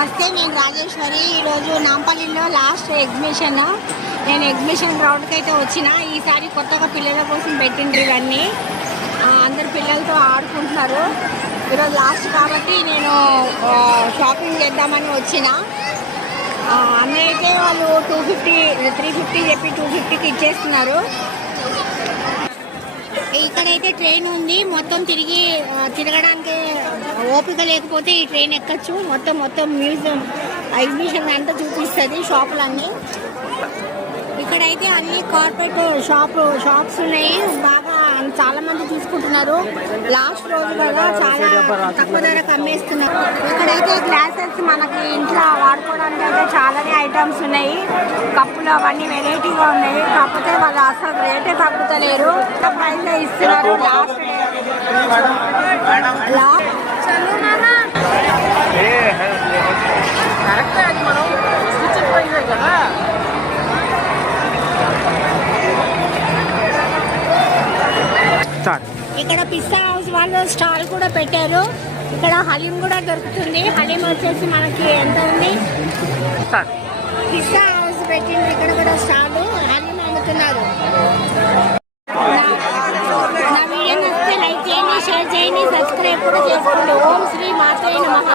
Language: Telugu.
నమస్తే, నేను రాజేశ్వరి. ఈరోజు నాంపల్లిలో లాస్ట్ ఎగ్జిబిషన్. నేను ఎగ్జిబిషన్ రౌండ్కి అయితే వచ్చిన. ఈసారి కొత్తగా పిల్లల కోసం పెట్టిండ్రు ఇవన్నీ. అందరు పిల్లలతో ఆడుకుంటున్నారు. ఈరోజు లాస్ట్ కాబట్టి నేను షాపింగ్ చేద్దామని వచ్చిన. అన్నీ అయితే వాళ్ళు 250 350 చెప్పి 250కి ఇచ్చేస్తున్నారు. ఇక్కడైతే ట్రైన్ ఉంది. మొత్తం తిరగడానికి ఓపిక లేకపోతే ఈ ట్రైన్ ఎక్కచ్చు. మొత్తం మ్యూజియం ఎగ్జిబిషన్ అంతా చూపిస్తుంది. షాపులన్నీ ఇక్కడైతే అన్ని కార్పొరేట్ షాప్స్ ఉన్నాయి. బాగా చాలా మంది తీసుకుంటున్నారు. లాస్ట్ రోజు కదా చాలా తక్కువ ధరకు అమ్మేస్తున్నారు. ఇక్కడైతే గ్లాసెస్ మనకి ఇంట్లో వాడుకోవడానికి అయితే చాలానే ఐటమ్స్ ఉన్నాయి. కప్పులు అవన్నీ వెరైటీగా ఉన్నాయి. కాకపోతే వాళ్ళు అసలు రేటే తగ్గుతలేరు. ప్రైస్ ఇస్తున్నారు. ఇక్కడ పిస్తా హౌస్ వాళ్ళు స్టాల్ కూడా పెట్టారు. ఇక్కడ హలీం కూడా దొరుకుతుంది. హలీం వచ్చేసి మనకి ఎంత ఉంది? పిస్తా హౌస్ పెట్టింది. ఇక్కడ కూడా స్టాల్ హలీం అమ్ముతున్నారు. నా వీడియో నచ్చితే లైక్ చేయండి, షేర్ చేయండి, సబ్స్క్రైబ్ కూడా చేసుకోండి. ఓం శ్రీ మాత్రే నమః.